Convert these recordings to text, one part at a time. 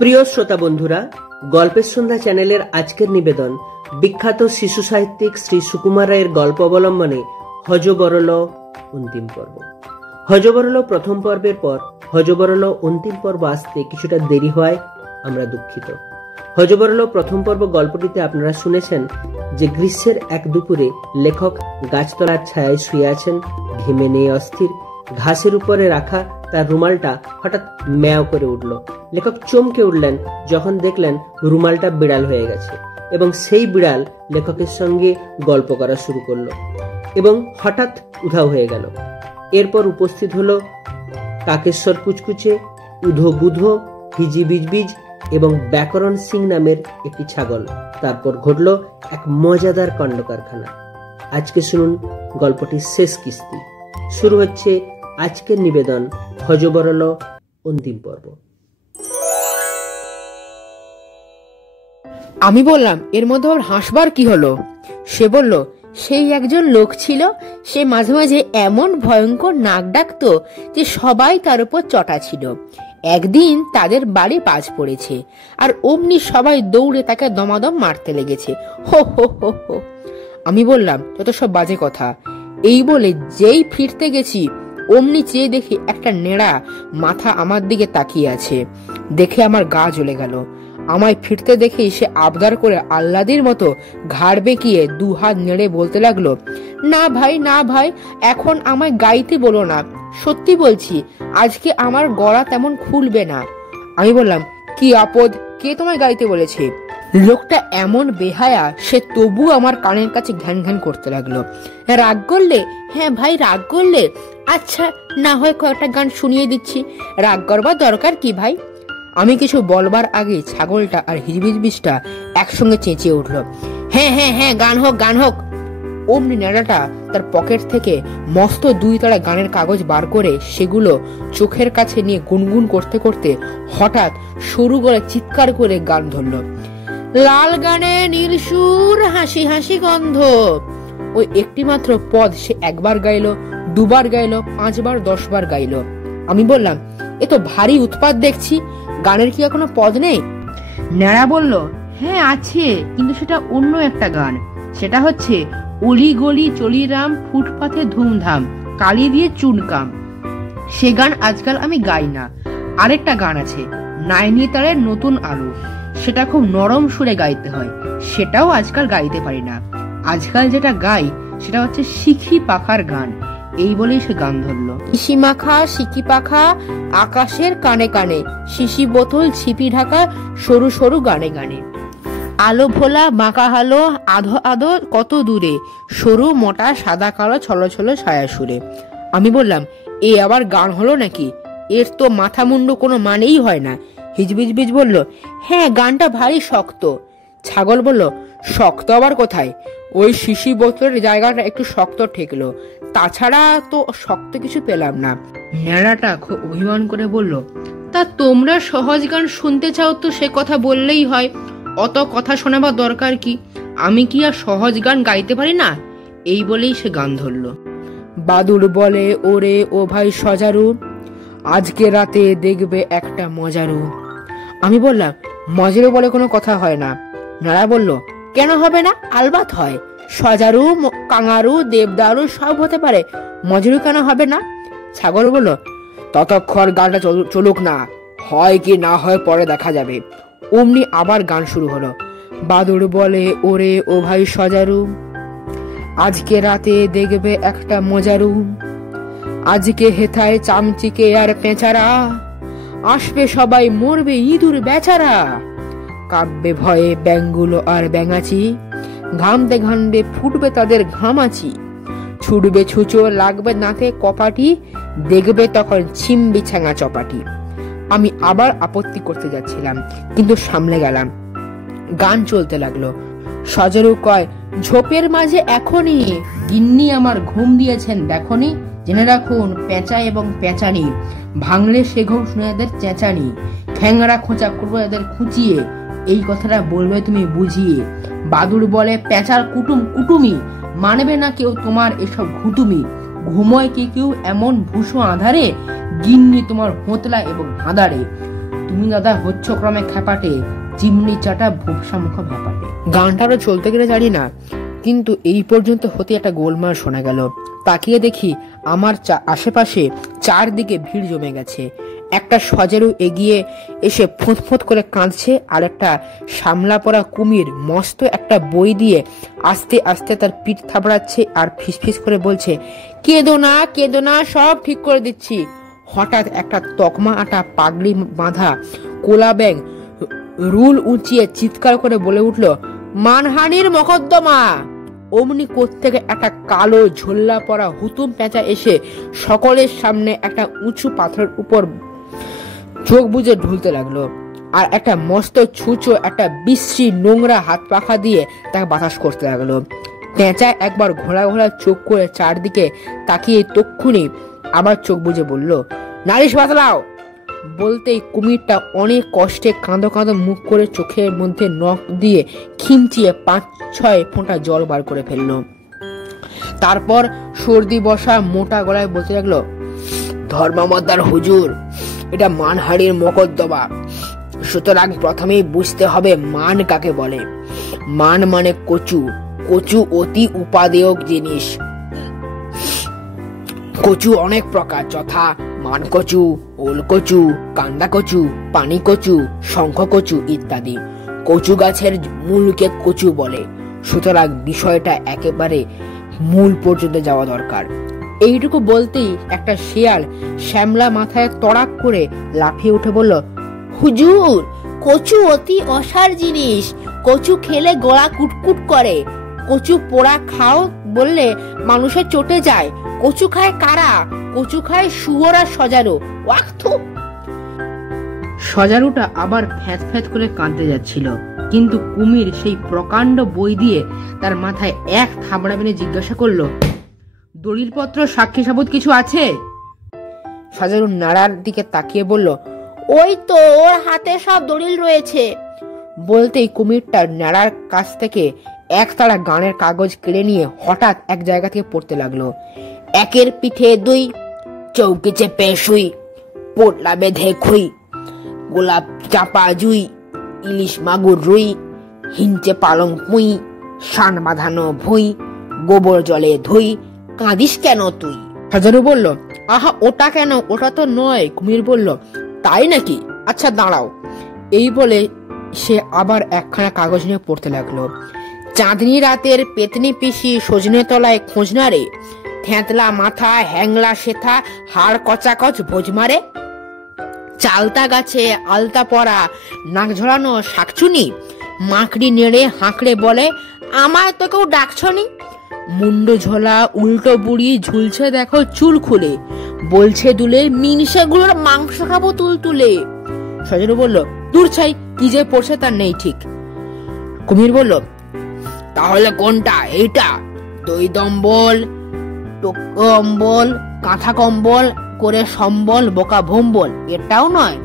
প্রিয় শ্রোতা বন্ধুরা, গল্পের সন্ধ্যা চ্যানেলের আজকের নিবেদন বিখ্যাত শিশু সাহিত্যিক শ্রী সুকুমার রায়ের গল্প অবলম্বনে হযবরল অন্তিম পর্ব। হযবরল প্রথম পর্বের পর হযবরল অন্তিম পর্ব আসতে কিছুটা দেরি হওয়ায় আমরা দুঃখিত। হযবরল প্রথম পর্ব গল্পটিতে আপনারা শুনেছেন যে গ্রীষ্মের এক দুপুরে লেখক গাছতলার ছায়ায় শুয়ে আছেন, ঘেমে নিয়ে অস্থির। ঘাসের উপরে রাখা তার রুমালটা হঠাৎ ম্যাও করে উঠল। লেখক চমকে উঠলেন যখন দেখলেন রুমালটা বিড়াল হয়ে গেছে এবং সেই বিড়াল লেখকের সঙ্গে গল্প করা শুরু করলো এবং হঠাৎ উধাও হয়ে গেল। এরপর উপস্থিত হলো কাকেশ্বর কুচকুচে, উধো বুধো, হিজি বিজবিজ এবং ব্যাকরণ সিং নামের একটি ছাগল। তারপর ঘটল এক মজাদার কাণ্ড কারখানা। আজকে শুনুন গল্পটির শেষ কিস্তি। শুরু হচ্ছে আজকের নিবেদন হযবরল অন্তিম পর্ব। আমি বললাম, এর মধ্যে ওর হাসবার কি হলো? সে বলল, সেই একজন লোক ছিল, সে মাঝে মাঝে এমন ভয়ঙ্কর নাক ডাকতো যে সবাই তার উপর চটা ছিল। একদিন তাদের বাড়ি বাজ পড়েছে আর অমনি সবাই দৌড়ে তাকে দমাদম মারতে লেগেছে। হো হো হো হো। আমি বললাম, যত সব বাজে কথা। এই বলে যেই ফিরতে গেছি অমনি চেয়ে দেখি একটা নেড়া মাথা আমার দিকে তাকিয়ে আছে। দেখে আমার গা জ্বলে গেল। আমায় ফিরতে দেখে সে আবদার করে আহ্লাদের মতো ঘাড় বেঁকিয়ে দু হাত নেড়ে বলতে লাগলো, না ভাই না ভাই, এখন আমায় গাইতে বলো না, সত্যি বলছি আজকে আমার গলা তেমন খুলবে না। আমি বললাম, কি আপদ, কে তোমায় গাইতে বলেছে? লোকটা এমন বেহায়া, সে তবু আমার কানের কাছে ঘ্যান ঘ্যান করতে লাগলো। রাগ করলে? হ্যাঁ ভাই, রাগ করলে? আচ্ছা, না হয় কয়েকটা গান শুনিয়ে দিচ্ছি। রাগ করবার দরকার কি ভাই? আমি কিছু বলবার আগে ছাগলটা আর হিজবিজবিজটা একসঙ্গে চেঁচিয়ে উঠলো, হ্যাঁ হ্যাঁ হ্যাঁ, গান হোক গান হোক। অমনি নেড়াটা তার পকেট থেকে মস্ত 2 তাড়া গানের কাগজ বার করে সেগুলো চোখের কাছে নিয়ে গুনগুন করতে করতে হঠাৎ সরু গলায় চিৎকার করে গান ধরলো, লাল গানে নীল সুর, হাসি হাসি গন্ধ। ওই একটি মাত্র পদ সে একবার গাইলো, দুবার গাইলো, 5 বার 10 বার গাইলো। আমি বললাম, এ তো ভারী উৎপাত দেখছি, গানের কি কোনো পদ নেই? নেড়া বলল, হ্যাঁ আছে, কিন্তু সেটা অন্য একটা গান। সেটা হচ্ছে, অলি গলি চলিরাম, ফুটপাথে ধুমধাম, কালি দিয়ে চুনকাম। সে গান আজকাল আমি গাই না। আরেকটা গান আছে, নাইনিতালের নতুন আলো, সেটা খুব নরম সুরে গাইতে হয়, সেটাও আজকাল গাইতে পারি না। আজকাল যেটা গাই সেটা হচ্ছে শিখি পাখার গান। এই বলেই সে গান ধরলো, শিশি মাখা শিকি পাখা, আকাশের কানে কানে, শিশি বোতল ছিপি ঢাকা, সরু সরু গানে গানে, আলো ভোলা বাঁকা হালো, আধো আধো কত দূরে, সরু মোটা সাদা কালো ছলো ছলো ছায়া সুরে। আমি বললাম, এ আবার গান হলো নাকি? এর তো মাথা মুন্ডু কোনো মানেই হয় না। হিজবিজবিজ বলল, হ্যাঁ গানটা ভারী শক্ত। ছাগল বলল, শক্ত আবার কোথায়? ওই শিশি বোতলের জায়গাটা একটু শক্ত ঠেকলো, তাছাড়া তো শক্ত কিছু পেলাম না। নেড়াটা খুব অভিমান করে বলল, তা তোমরা সহজ গান শুনতে চাও তো সে কথা বললেই হয়, অত কথা শোনাবার দরকার কি? আমি কি আর সহজ গান গাইতে পারি না? এই বলেই সে গান ধরলো, বাদুর বলে ওরে ও ভাই সজারু, আজকে রাতে দেখবে একটা মজারু। আমি বললাম, মজারু বলে কোনো কথা হয় না। নারা বলল, কেন হবে না? আলবাত হয়, সজারু, কাঙারু, দেবদারু সব হতে পারে, মজারু কেন হবে না? ছাগল বলল, ততক্ষণ গানটা চলুক না, হয় কি না হয় পরে দেখা যাবে। অমনি আবার গান শুরু হলো, বাদুর বলে ওরে ও ভাই সজারু, আজকে রাতে দেখবে একটা মজারু, আজকে হেথায় চামচিকে আর পেঁচারা, আসবে সবাই মরবে ইঁদুর বেচারা, কাঁপবে ভয়ে ব্যাঙগুলো আর ব্যাঙাচি, ঘামতে ঘামবে ফুটবে তাদের ঘামাচি, ছুটবে ছুঁচো লাগবে নাকে কপাটি, দেখবে তখন ছিমবি ছাঙা চপাটি। আমি আবার আপত্তি করতে যাচ্ছিলাম, কিন্তু সামলে গেলাম। গান চলতে লাগলো। সজারু কয়, ঝোপের মাঝে এখনই গিন্নি আমার ঘুম দিয়েছেন দেখনি, জেনে রাখুন পেঁচা এবং পেঁচানি, ভাঙলে সে ঘুম শুনে এদের চেঁচানি, ঠ্যাংরা খোঁচা করবো এদের খুঁচিয়ে, এই কথাটা বলবে তুমি বুঝিয়ে। বাদুর বলে, পেঁচার কুটুম কুটুমি, মানবে না কেউ তোমার এসব ঘুটুমি, ঘুমোয় কে কেউ এমন ভূষো আধারে, গিন্নি তোমার হোতলা এবং হাঁদারে। তুমি দাদা হচ্ছ ক্রমে খ্যাপাটে, চিমনি চাটা ভোপসা মুখ ভ্যাপাটে। গানটারও চলতে গেলে জানি না, কিন্তু এই পর্যন্ত হতে একটা গোলমাল শোনা গেল। তাকিয়ে দেখি আমার আশেপাশে চারদিকে ভিড় জমে গেছে। একটা সজেরু এগিয়ে এসে ফুঁত করে কাঁদছে, আর একটা সামলা পরা কুমির মস্ত একটা বই দিয়ে আস্তে আস্তে তার পিঠ থাবড়াচ্ছে আর ফিসফিস করে বলছে, কেঁদো না, সব ঠিক করে দিচ্ছি। হঠাৎ একটা তকমা আটা পাগড়ি বাঁধা কোলা ব্যাং রুল উঁচিয়ে চিৎকার করে বলে উঠল, মানহানির মকদ্দমা। অমনি কোত্থেকে একটা কালো ঝোল্লা পরা হুতুম পেঁচা এসে সকলের সামনে একটা উঁচু পাথরের উপর চোখ বুজে ঢুলতে লাগলো, আর একটা মস্ত ছুঁচো একটা বিশ্রী নোংরা হাত পাখা দিয়ে তাকে বাতাস করতে লাগলো। পেঁচা একবার ঘোড়া ঘোড়া চোখ করে চারদিকে তাকিয়ে তক্ষুনি আবার চোখ বুজে বলল, নালিশ বাতলাও। বলতেই কুমিরটা অনেক কষ্টে কাঁদো কাঁদো মুখ করে চোখের মধ্যে নখ দিয়ে খিমচিয়ে 5-6 ফোঁটা জল বার করে ফেললো। তারপর সর্দি বসা মোটা গলায় বলতে লাগলো, ধর্মমদ্দার হুজুর, এটা মানহানির মকদ্দমা। সুতরাং প্রথমেই বুঝতে হবে মান কাকে বলে। মান মানে কচু। কচু অতি উপাদেয় জিনিস। কচু অনেক প্রকার, যথা মান কচু, ওল কচু, কান্দা কচু, পানি কচু, শঙ্খ কচু ইত্যাদি। কচু গাছের মূলকে কচু বলে। সুতরাং বিষয়টা একেবারে মূল পর্যন্ত যাওয়া দরকার। এইটুকু বলতেই একটা শিয়াল শ্যামলা মাথায় তড়াক করে লাফিয়ে উঠে বলল, হুজুর, কচু অতি অসার জিনিস। কচু খেলে গলা কুটকুট করে। কচু পোড়া খাও বললে মানুষের চটে যায়। কচু খায় কারা? কচু খায় শুয়োর আর সজারু। ওয়াক্থু। সজারুটা আবার ফ্যাঁত ফ্যাঁত করে কাঁদতে যাচ্ছিল, কিন্তু কুমির সেই প্রকাণ্ড বই দিয়ে তার মাথায় এক থাবড়া মেরে জিজ্ঞাসা করলো, দলিলপত্র সাক্ষী সাবুত কিছু আছে? সজারু নাড়ার দিকে তাকিয়ে বলল, ওই তো ওর হাতে সব দলিল রয়েছে। বলতেই কুমিরটা নাড়ার কাছ থেকে এক তাড়া গানের কাগজ কেড়ে নিয়ে হঠাৎ এক জায়গা থেকে পড়তে লাগলো, একের পিঠে 2, চৌকি চেপে শুই, পোটলা বেঁধে খুই, গোলাপ চাপা জুই, ইলিশ মাগুর রুই, হিঞ্চে পালং পুই, শান বাঁধানো ভুই, গোবর জলে ধুই, কাঁদিস কেন তুই? সজারু বলল, আহা ওটা কেন, ওটা তো নয়। কুমির বলল, তাই নাকি? আচ্ছা দাঁড়াও। এই বলে সে আবার একখানা কাগজ নিয়ে পড়তে লাগলো, চাঁদনি রাতের পেতনি পিসি সজনে তলায় খোঁজ না রে, থ্যাতলা মাথা হ্যাংলা শেথা হাড় কচাকচ ভোজ মারে, চালতা গাছে আলতা পরা নাক ঝরানো শাকচুনি, মাকড়ি নেড়ে হাঁকড়ে বলে, আমার তো কেউ ডাকছনি, মুন্ডু ঝোলা উল্টো বুড়ি ঝুলছে দেখো চুল খুলে, বলছে দুলে মিনসে গুলোর মাংস খাবো তুলতুলে। সজরু বলল, দূর ছাই, কি যে পড়ছে তার নেই ঠিক। কুমির বলল, তাহলে কোনটা? এইটা? দই দম্বল, কম্বল, কাঁথা কম্বল করে সম্বল বোকা ভম্বল, এটাও নয়?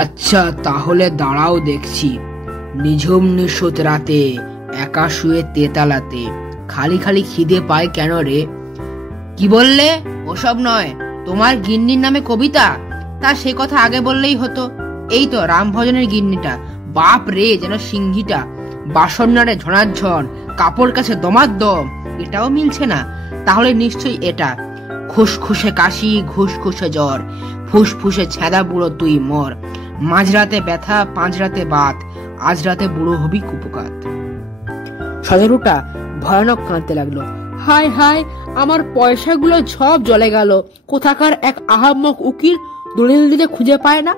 আচ্ছা তাহলে দাঁড়াও দেখছি। নিঝুম নিশুত রাতে একা শুয়ে তেতালাতে খালি খালি খিদে পায় কেন রে? কি বললে? ওসব নয়, তোমার গিন্নির নামে কবিতা? তা সে কথা আগে বললেই হতো। এই তো রামভজনের গিন্নিটা, বাপ রে যেন সিংহিটা, বাসন নাড়ে ঝনাঝন, কাপড় কাছে দমাদ্দম, এটাও মিলছে না। তাহলে নিশ্চয়ই এটা, খুসখুসে কাশি ঘুসখুসে জ্বর, ফুসফুসে ছেঁদা বুড়ো তুই মর, মাঝরাতে ব্যথা পাঁচরাতে বাত, আজ রাতে বুড়ো হবি কুপকাত। সজারুটা ভয়ানক কাঁদতে লাগলো, হায় হায়, আমার পয়সাগুলো সব জলে গেল। কোথাকার এক আহাম্মক উকিল দলিল দিলে খুঁজে পায় না।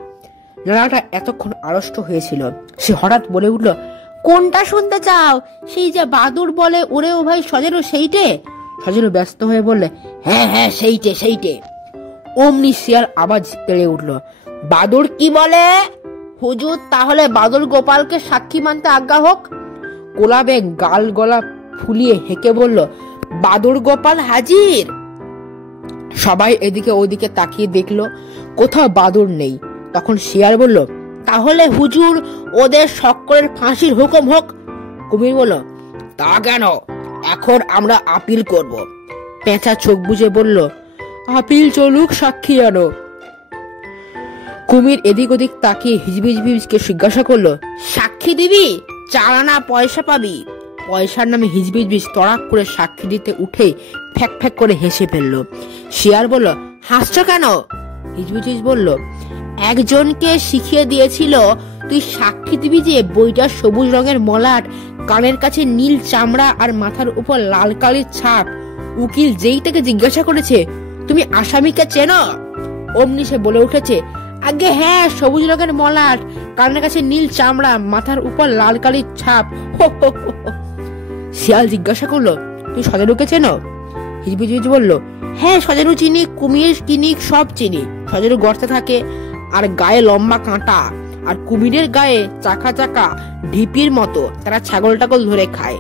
নাড়াটা এতক্ষণ আড়ষ্ট হয়েছিল, সে হঠাৎ বলে উঠল, কোনটা শুনতে চাও? সেই যে বাদুর বলে ওরে ও ভাই সজারু, সেইটে? সজারু ব্যস্ত হয়ে বললে, হ্যাঁ হ্যাঁ সেইটে সেইটে। অমনি শিয়াল আবার তেড়ে উঠল, বাদুর কি বলে? হুজুর, তাহলে বাদুর গোপালকে সাক্ষী মানতে আজ্ঞা হোক। কোলাবে গাল গলা ফুলিয়ে হেঁকে বলল, বাদুর গোপাল হাজির। সবাই এদিকে ওদিকে তাকিয়ে দেখলো, কোথাও বাদুর নেই। তখন শিয়াল বলল, তাহলে হুজুর ওদের সকলের ফাঁসির হুকুম হোক। কুমির বলল, তা কেন? এখন আমরা আপিল করব। পেঁচা চোখ বুজে বলল, আপিল চলুক, সাক্ষী আনো। কুমির এদিক ওদিক তাকিয়ে হিজবিজবিজকে জিজ্ঞাসা করলো, সাক্ষী দিবি? 4 আনা পয়সা পাবি। পয়সার নামে হিজবিজবিজ তড়াক করে সাক্ষী দিতে উঠে ফ্যাক ফ্যাক করে হেসে ফেললো। শিয়াল বলল, হাসছো কেন? হিজবিজবিজ বলল, একজনকে শিখিয়ে দিয়েছিল তুই সাক্ষী দিবি যে বইটা সবুজ রঙের মলাট, কানের কাছে নীল চামড়া আর মাথার উপর লাল কালির ছাপ। উকিল যেইটাকে জিজ্ঞাসা করেছে, তুমি আসামিকে চেনো? অমনি সে বলে উঠেছে, আগে হ্যাঁ, সবুজ রঙের মলাট, কানের কাছে নীল চামড়া, মাথার উপর লাল কালির ছাপ। শিয়াল জিজ্ঞাসা করলো, তুই সজারুকে চেনো? হিজবিজবিজ বলল, হ্যাঁ সজারু চিনি, কুমির চিনি, সব চিনি। সজারু গর্তে থাকে আর গায়ে লম্বা কাঁটা, আর কুমিরের গায়ে চাকা চাকা ঢিপির মতো। তারা ছাগল টাগল ধরে খায়।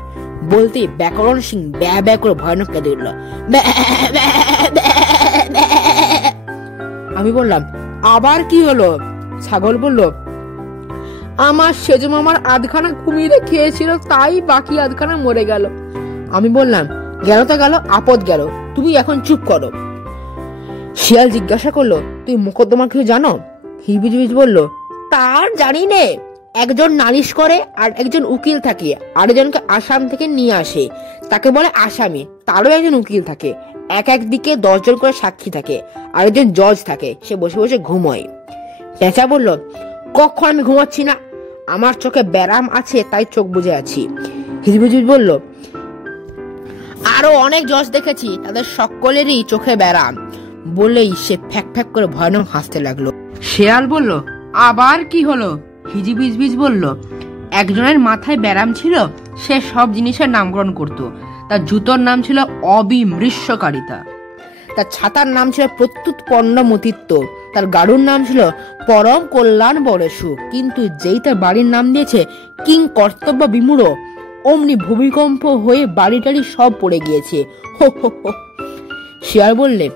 বলতে ব্যাকরণ সিং ব্যা ব্যা করে ভয়ানক কেঁদে উঠল। আমি বললাম, আবার কি হলো? ছাগল বলল, আমার সেজ মামার আধখানা কুমিরে খেয়েছিল, তাই বাকি আধখানা মরে গেল। আমি বললাম, গেল তো গেল, আপদ গেল, তুমি এখন চুপ করো। শিয়াল জিজ্ঞাসা করলো, তুই মোকদ্দমা কিছু জানো? হিজবিজবিজ বলল, তার জানি নে। একজন নালিশ করে আর একজন উকিল থাকে, আরেকজনকে আসাম থেকে নিয়ে আসে, তাকে বলে আসামি। তারও একজন উকিল থাকে, এক দিকে 10 জন করে সাক্ষী থাকে, আরেকজন জজ থাকে, সে বসে বসে ঘুমোয়। পেঁচা বলল, কখন আমি ঘুমাচ্ছি না, আমার চোখে ব্যারাম আছে, তাই চোখ বুজে আছি। হিজবিজবিজ বলল, আরো অনেক জজ দেখেছি, তাদের সকলেরই চোখে ব্যারাম। বলেই সে ফ্যাক ফ্যাক করে ভয়ানক হাসতে লাগলো। শিয়াল বলল, আবার কি হলো? হিজবিজবিজ বলল, একজনের মাথায় ব্যারাম ছিল, সে সব জিনিসের নামকরণ করত। তার জুতোর নাম ছিল অবিমৃষ্যকারিতা, তার ছাতার নাম ছিল প্রত্যুৎ পণ্যমতিত্ব, তার গাড়ুর নাম ছিল পরম কল্যাণ বরেশু। কিন্তু যেই তার বাড়ির নাম দিয়েছে কিং কর্তব্য বিমূঢ়, অমনি ভূমিকম্প হয়ে বাড়ি টাড়ি সব পড়ে গিয়েছে। শিয়াল বললে,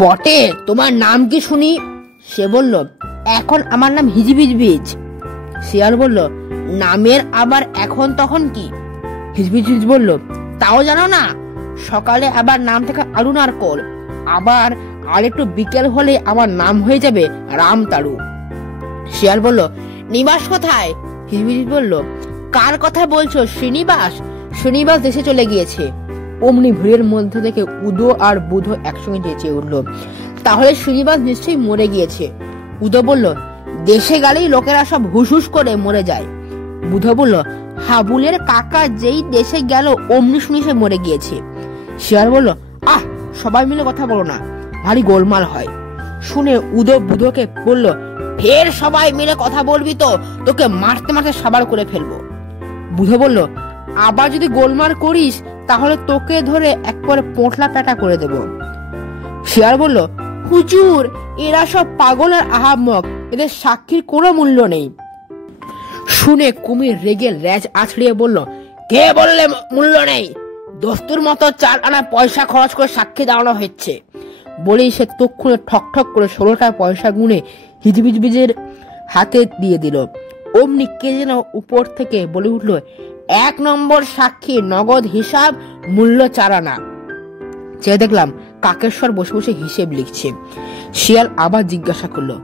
বটে, তোমার নাম কি শুনি? সে বলল, এখন আমার নাম হিজবিজবিজ। শিয়াল বলল, নামের আবার এখন তখন কি? হিজবিজবিজ বলল, তাও জানো না? সকালে আবার নাম থেকে আলু নারকল, আবার আর একটু বিকেল হলে আমার নাম হয়ে যাবে রামতাড়ু। শিয়াল বলল, নিবাস কোথায়? হিজবিজবিজ বলল, কার কথা বলছো? শ্রীনিবাস? শ্রীনিবাস দেশে চলে গিয়েছে। অমনি ভিড়ের মধ্যে থেকে উদো আর বুধো একসঙ্গে চেঁচিয়ে উঠল, তাহলে শ্রীনিবাস নিশ্চয়ই মরে গিয়েছে। উদো বলল, দেশে গেলেই লোকেরা সব হুস করে মরে যায়। বুধো বলল, হাবুলের কাকা যেই দেশে গেল অমনি শুনি সে মরে গিয়েছে। শিয়াল বলল, আহ, সবাই মিলে কথা বলো না, ভারী গোলমাল হয়। শুনে উদো বুধোকে বলল, ফের সবাই মিলে কথা বলবি তো তোকে মারতে মারতে সাবার করে ফেলবো। বুধো বলল, আবার যদি গোলমাল করিস তাহলে তোকে ধরে একবারে পোঁটলা পেটা করে দেব। শিয়াল বলল, হুজুর, এরা সব পাগল আর আহাম্মক, এদের সাক্ষীর কোনো মূল্য নেই। শুনে কুমির রেগে ল্যাজ আছড়িয়ে বলল, কে বললে মূল্য নেই? দস্তুর মতো 4 আনা পয়সা খরচ করে সাক্ষী দাঁড়ানো হচ্ছে। বলেই সে তক্ষুণে ঠক ঠক করে 16টা পয়সা গুনে হিজবিজবিজের হাতে দিয়ে দিল। অমনি কে যেন উপর থেকে বলে উঠল, 1 নম্বর সাক্ষী, নগদ হিসাব, মূল্য 4 আনা। চেয়ে দেখলাম কাকেশ্বর বসে বসে হিসেব লিখছে। শিয়াল আবার জিজ্ঞাসা করলো,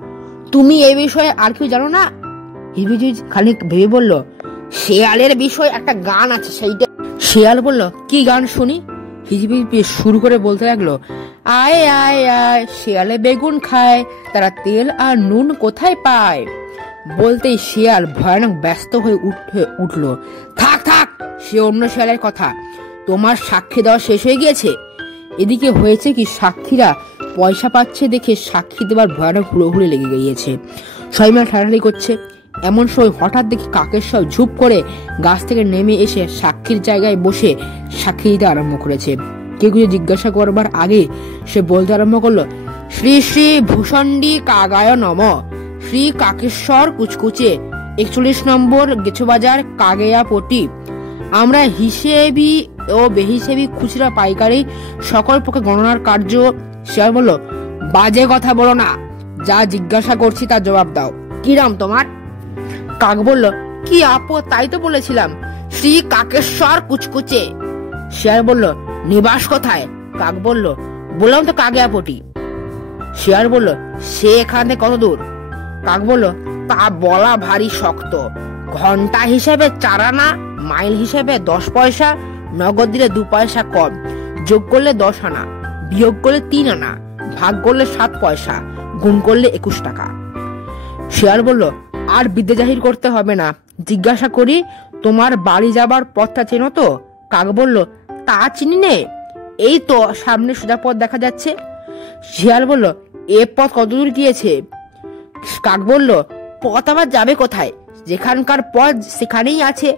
তুমি এই বিষয়ে আর কেউ জানো না? হিজবিজবিজ খানিক ভেবে বলল, শিয়ালের বিষয়ে একটা গান আছে, সেইটা। শিয়াল বলল, কি গান শুনি? হিজবিজবিজ শুরু করে বলতে লাগলো, আয় আয় আয়, শিয়ালে বেগুন খায়, তারা তেল আর নুন কোথায় পায়। বলতেই শিয়াল ভয়ানক ব্যস্ত হয়ে উঠলো। থাক থাক, সে অন্য শিয়ালের কথা, তোমার সাক্ষী দেওয়া শেষ হয়ে গিয়েছে। এদিকে হয়েছে কি, সাক্ষীরা পয়সা পাচ্ছে দেখে সাক্ষী দেওয়ার ভয়ানক হুড়োহুড়ি লেগে গিয়েছে। সবাই মিলে ঠাড়াঠাড়ি করছে। এমন সময় হঠাৎ দেখি কাকেশ্বর ঝুপ করে গাছ থেকে নেমে এসে সাক্ষীর জায়গায় বসে সাক্ষী দিতে আরম্ভ করেছে। কেউ কিছু জিজ্ঞাসা করবার আগে সে বলতে আরম্ভ করলো, শ্রী শ্রী ভূষণ্ডী কাগায় নম, শ্রী কাকেশ্বর কুচকুচে, 41 নম্বর গেছুবাজার কাগেয়া পটি। আমরা হিসেবি ও বেহিসেবি খুচরা পাইকারি সকল পক্ষে গণনার কার্য। শিয়াল বলল, বাজে কথা বলো না, যা জিজ্ঞাসা করছি তার জবাব দাও। কি নাম তোমার? কাক বলল, কি আপো, তাই তো বলেছিলাম, শ্রী কাকেশ্বর কুচকুচে। শিয়াল বলল, নিবাস কোথায়? কাক বলল, বললাম তো কাগেয়াপটি। শিয়াল বলল, সে এখান থেকে কত দূর? কাক বলল, তা বলা ভারী শক্ত। ঘন্টা হিসেবে 4 আনা, মাইল হিসেবে 10 পয়সা, নগদ দিলে 2 পয়সা কম, যোগ করলে 10 আনা, বিয়োগ করলে 3 আনা, ভাগ করলে 7 পয়সা, গুণ করলে 21 টাকা। শিয়াল বলল, আর বিদ্যে জাহির করতে হবে না, জিজ্ঞাসা করি তোমার বাড়ি যাবার পথটা চেনো তো? কাক বলল, তা চিনি নে, এই তো সামনে সোজা পথ দেখা যাচ্ছে। শিয়াল বলল, এ পথ কতদূর গিয়েছে? কাক বলল, পথ আবার যাবে কোথায়, যেখানকার পথ সেখানেই আছে,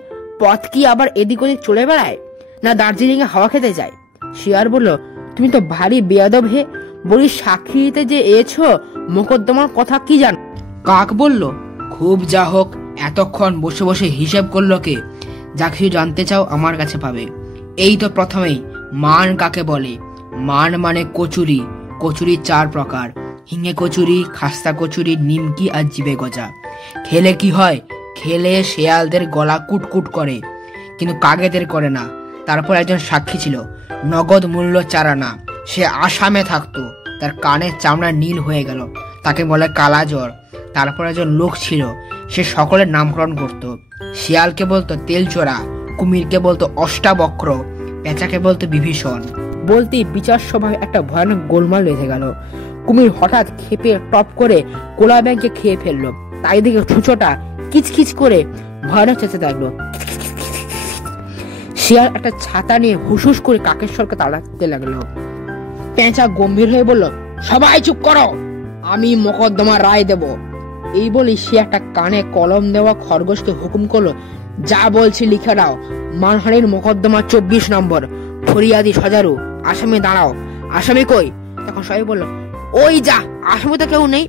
পথ কি আবার এদিক ওদিক চলে বেড়ায়, না দার্জিলিং এ হাওয়া খেতে যায়? শিয়াল বলল, তুমি তো ভারী বেয়াদব হে, বলি সাক্ষী দিতে যে এছো, মোকদ্দমার কথা কি জানো? কাক বলল, খুব যা হোক, এতক্ষণ বসে বসে হিসেব করলো কে? যা কিছু জানতে চাও আমার কাছে পাবে। এই তো প্রথমেই, মান কাকে বলে? মান মানে কচুরি। কচুরি 4 প্রকার, হিঙে কচুরি, খাস্তা কচুরি, নিমকি আর জিবে গজা। খেলে কি হয়? খেলে শেয়ালদের গলা কুটকুট করে, কিন্তু কাকেদের করে না। তারপর একজন সাক্ষী ছিল, নগদ মূল্য 4 আনা। সে আসামে থাকতো, তার কানের চামড়া নীল হয়ে গেল, তাকে বলে কালা জ্বর। তারপর একজন লোক ছিল, সে সকলের নামকরণ করত। শিয়ালকে বলতো তেলচোরা, কুমিরকে বলতো অষ্টাবক্র, পেঁচাকে বলতো বিভীষণ। বলতেই বিচার সভায় একটা ভয়ানক গোলমাল বেঁধে গেল। কুমির হঠাৎ খেপে টপ করে কোলা ব্যাংকে খেয়ে ফেললো। তাই দিকে ছুঁচোটা কিচকিচ করে ভয়ানক চেঁচাতে লাগলো। শিয়াল একটা ছাতা নিয়ে হুসুস করে কাকেশ্বরকে তাড়াতে লাগলো। পেঁচা গম্ভীর হয়ে বলল, সবাই চুপ করো, আমি মোকদ্দমা রায় দেব। এই বলি সে একটা কানে কলম দেওয়া খরগোশকে হুকুম করলো, যা বলছি লিখে দাও, মানহানির মোকদ্দমা 24 নম্বর, ফরিয়াদি সজারু, আসামি দাঁড়াও। আসামি কই? তখন সবাই বলল, ওই যা, আসামি তো কেউ নেই।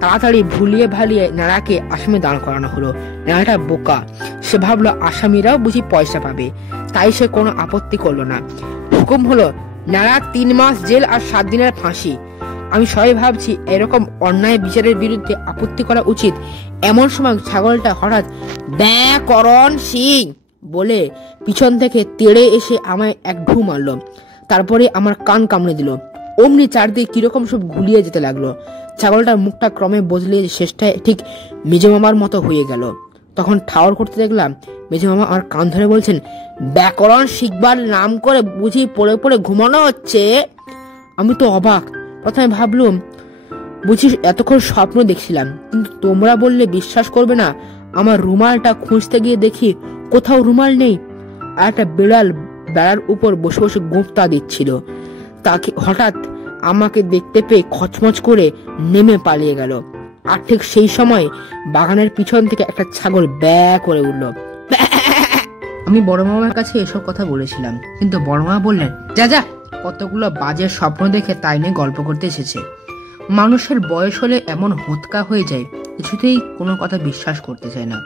তাড়াতাড়ি ভুলিয়ে ভালিয়ে নেড়াকে আসামি দাঁড় করানো হলো। নেড়াটা বোকা, সে ভাবলো আসামিরাও বুঝি পয়সা পাবে, তাই সে কোনো আপত্তি করলো না। হুকুম হলো, নেড়া 3 মাস জেল আর 7 দিনের ফাঁসি। আমি সবাই ভাবছি এরকম অন্যায় বিচারের বিরুদ্ধে আপত্তি করা উচিত। এমন সময় ছাগলটা হঠাৎ ব্যাকরণ সিং বলে পিছন থেকে তেড়ে এসে আমায় এক ঢু মারলো। তারপরে আমার কান কামড়ে দিল। অমনি চারদিকে কিরকম সব ঘুলিয়ে যেতে লাগলো। ছাগলটার মুখটা ক্রমে বদলে শেষটায় ঠিক মেজমামার মতো হয়ে গেল। তখন ঠাওর করতে দেখলাম মেজমামা আমার কান ধরে বলছেন, ব্যাকরণ শিখবার নাম করে বুঝি পড়ে পড়ে ঘুমানো হচ্ছে। আমি তো অবাক। প্রথমে ভাবলুম বুঝি এতক্ষণ স্বপ্ন দেখছিলাম, কিন্তু তোমরা বললে বিশ্বাস করবে না। আমার রুমালটা খুঁজতে গিয়ে দেখি কোথাও রুমাল নেই, আর একটা বিড়াল বেড়ার উপর বসে বসে গোঁফতা দিচ্ছিল। তাকে হঠাৎ আমাকে দেখতে পেয়ে খচমচ করে নেমে পালিয়ে গেল। আর ঠিক সেই সময় বাগানের পিছন থেকে একটা ছাগল ব্যা করে উঠল। আমি বড় মামার কাছে এসব কথা বলেছিলাম, কিন্তু বড় মামা বললেন, যা যা, কতগুলো বাজে স্বপ্ন দেখে তাই নিয়ে গল্প করতে এসেছে। মানুষের বয়স হলে এমন হোঁতকা হয়ে যায়, কিছুতেই কোনো কথা বিশ্বাস করতে চায় না।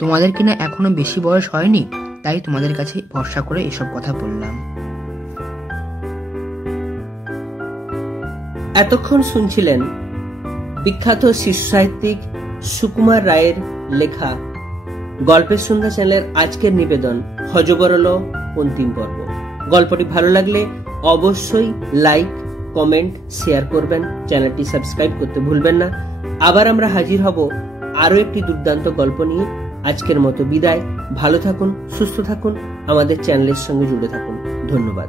তোমাদের কিনা এখনো বেশি বয়স হয়নি, তাই তোমাদের কাছে ভরসা করে এসব কথা বললাম। এতক্ষণ শুনছিলেন বিখ্যাত শিশু সাহিত্যিক সুকুমার রায়ের লেখা গল্পের সন্ধ্যা চ্যানেলের আজকের নিবেদন হযবরল অন্তিম পর্ব। গল্পটি ভালো লাগলে অবশ্যই লাইক, কমেন্ট, শেয়ার করবেন। চ্যানেলটি সাবস্ক্রাইব করতে ভুলবেন না। আবার আমরা হাজির হব আরো একটি দুর্দান্ত গল্প নিয়ে। আজকের মতো বিদায়। ভালো থাকুন, সুস্থ থাকুন, আমাদের চ্যানেলের সঙ্গে জুড়ে থাকুন। ধন্যবাদ।